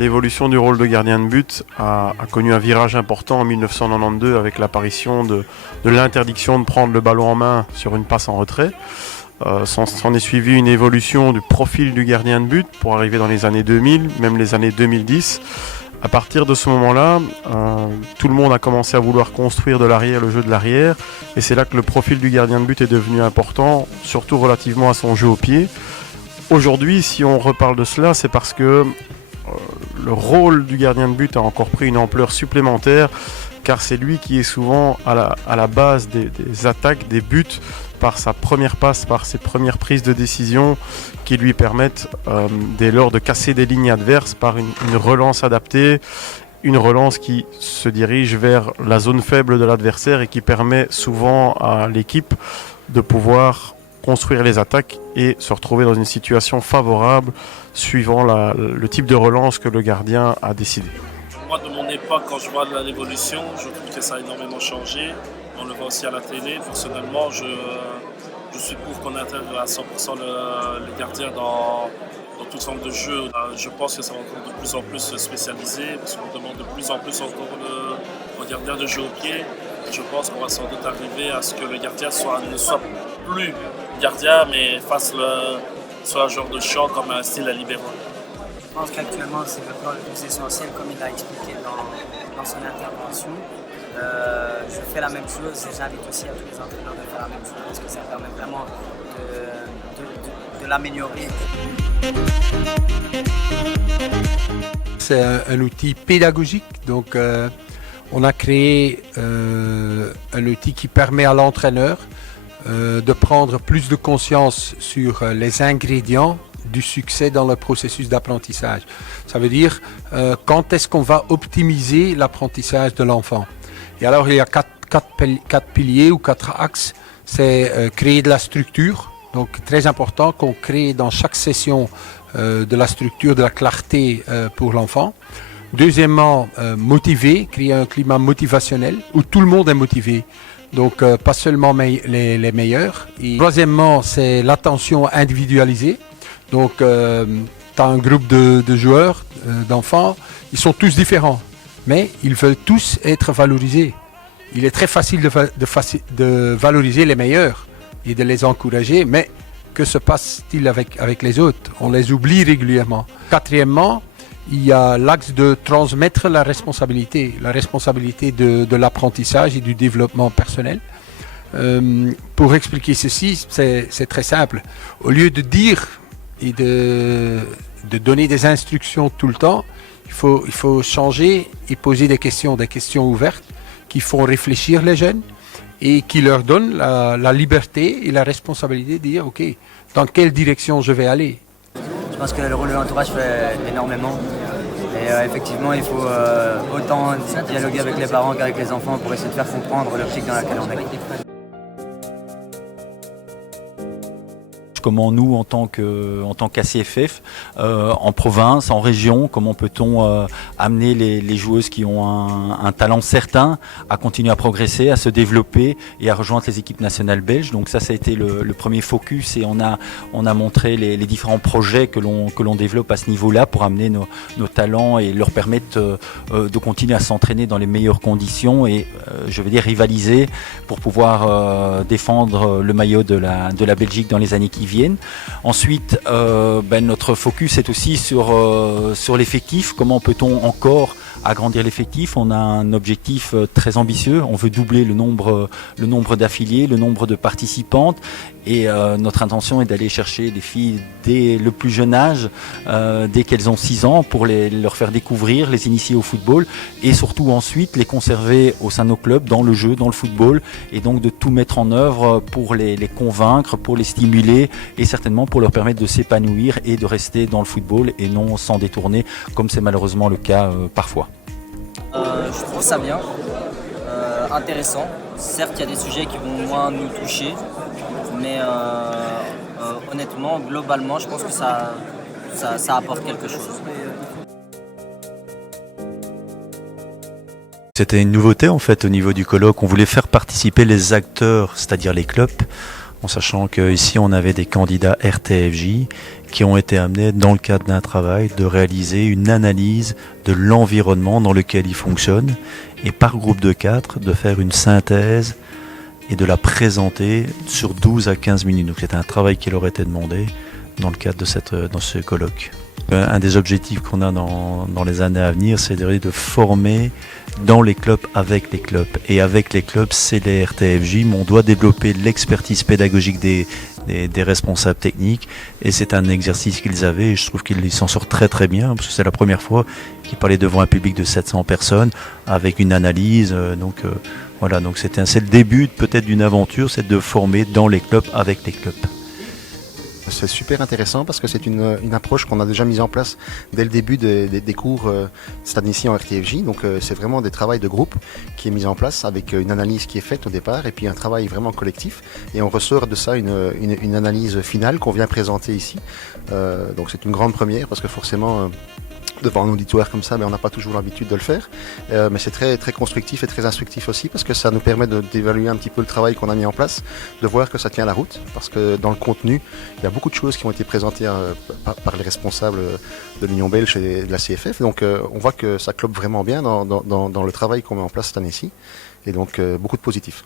L'évolution du rôle de gardien de but a connu un virage important en 1992 avec l'apparition de l'interdiction de prendre le ballon en main sur une passe en retrait. S'en est suivi une évolution du profil du gardien de but pour arriver dans les années 2000, même les années 2010. À partir de ce moment-là, tout le monde a commencé à vouloir construire de l'arrière, le jeu de l'arrière, et c'est là que le profil du gardien de but est devenu important, surtout relativement à son jeu au pied. Aujourd'hui, si on reparle de cela, c'est parce que le rôle du gardien de but a encore pris une ampleur supplémentaire, car c'est lui qui est souvent à la base des attaques, des buts, par sa première passe, par ses premières prises de décision qui lui permettent dès lors de casser des lignes adverses par une relance adaptée, une relance qui se dirige vers la zone faible de l'adversaire et qui permet souvent à l'équipe de pouvoir construire les attaques et se retrouver dans une situation favorable suivant le type de relance que le gardien a décidé. Moi, de mon époque, quand je vois l'évolution, je trouve que ça a énormément changé. On le voit aussi à la télé. Personnellement, je suis pour qu'on intègre à 100% les gardiens dans toute forme de jeu. Je pense que ça va encore de plus en plus se spécialiser parce qu'on demande de plus en plus encore aux gardiens de jeu au pied. Et je pense qu'on va sans doute arriver à ce que le gardien ne soit plus gardien, mais soit un genre de champ comme un style à libéro. Je pense qu'actuellement, c'est le plan le plus essentiel, comme il l'a expliqué dans son intervention. Je fais la même chose et j'invite aussi à tous les entraîneurs de faire la même chose parce que ça permet vraiment de l'améliorer. C'est un outil pédagogique, donc on a créé un outil qui permet à l'entraîneur de prendre plus de conscience sur les ingrédients du succès dans le processus d'apprentissage. Ça veut dire quand est-ce qu'on va optimiser l'apprentissage de l'enfant. Et alors il y a quatre piliers ou 4 axes. C'est créer de la structure, donc très important qu'on crée dans chaque session de la structure, de la clarté pour l'enfant. Deuxièmement, motiver, créer un climat motivationnel où tout le monde est motivé. Donc pas seulement les meilleurs. Et troisièmement, c'est l'attention individualisée. Donc tu as un groupe de joueurs, d'enfants, ils sont tous différents, mais ils veulent tous être valorisés. Il est très facile de valoriser les meilleurs et de les encourager, mais que se passe-t-il avec les autres? On les oublie régulièrement. Quatrièmement, il y a l'axe de transmettre la responsabilité de l'apprentissage et du développement personnel. Pour expliquer ceci, c'est très simple. Au lieu de dire et de donner des instructions tout le temps, il faut changer et poser des questions ouvertes qui font réfléchir les jeunes et qui leur donnent la liberté et la responsabilité de dire ok, dans quelle direction je vais aller. Je pense que le rôle de l'entourage fait énormément. Et effectivement, il faut autant dialoguer avec les parents qu'avec les enfants pour essayer de faire comprendre l'optique dans laquelle on est. Comment nous, en tant qu'ACFF, en province, en région, comment peut-on amener les joueuses qui ont un talent certain à continuer à progresser, à se développer et à rejoindre les équipes nationales belges. Donc ça a été le premier focus et on a montré les différents projets que l'on développe à ce niveau-là pour amener nos talents et leur permettre de continuer à s'entraîner dans les meilleures conditions et je veux dire rivaliser pour pouvoir défendre le maillot de la Belgique dans les années qui viennent. Ensuite, notre focus est aussi sur l'effectif. Comment peut-on encore agrandir l'effectif? On a un objectif très ambitieux. On veut doubler le nombre d'affiliés, le nombre de participantes. Et notre intention est d'aller chercher des filles dès le plus jeune âge, dès qu'elles ont 6 ans, pour leur faire découvrir, les initier au football et surtout ensuite les conserver au sein de nos clubs, dans le jeu, dans le football, et donc de tout mettre en œuvre pour les convaincre, pour les stimuler et certainement pour leur permettre de s'épanouir et de rester dans le football et non s'en détourner comme c'est malheureusement le cas parfois. Je trouve ça bien, intéressant. Certes, il y a des sujets qui vont moins nous toucher, mais honnêtement, globalement, je pense que ça apporte quelque chose. C'était une nouveauté en fait au niveau du colloque. On voulait faire participer les acteurs, c'est-à-dire les clubs, en sachant qu'ici on avait des candidats RTFJ qui ont été amenés dans le cadre d'un travail de réaliser une analyse de l'environnement dans lequel ils fonctionnent et par groupe de 4 de faire une synthèse et de la présenter sur 12 à 15 minutes. Donc c'était un travail qui leur était demandé dans le cadre dans ce colloque. Un des objectifs qu'on a dans les années à venir, c'est de former dans les clubs avec les clubs. Et avec les clubs, c'est les RTFJ, mais on doit développer l'expertise pédagogique des responsables techniques. Et c'est un exercice qu'ils avaient, et je trouve qu'ils s'en sortent très très bien, parce que c'est la première fois qu'ils parlaient devant un public de 700 personnes, avec une analyse. Voilà, donc c'est le début peut-être d'une aventure, c'est de former dans les clubs avec les clubs. C'est super intéressant parce que c'est une approche qu'on a déjà mise en place dès le début des cours cette année-ci en RTFJ. Donc c'est vraiment des travails de groupe qui est mis en place avec une analyse qui est faite au départ et puis un travail vraiment collectif. Et on ressort de ça une analyse finale qu'on vient présenter ici. Donc c'est une grande première parce que forcément... devant un auditoire comme ça, mais on n'a pas toujours l'habitude de le faire. Mais c'est très, très constructif et très instructif aussi parce que ça nous permet d'évaluer un petit peu le travail qu'on a mis en place, de voir que ça tient la route. Parce que dans le contenu, il y a beaucoup de choses qui ont été présentées par les responsables de l'Union belge et de la CFF. Donc on voit que ça clope vraiment bien dans le travail qu'on met en place cette année-ci. Et donc beaucoup de positifs.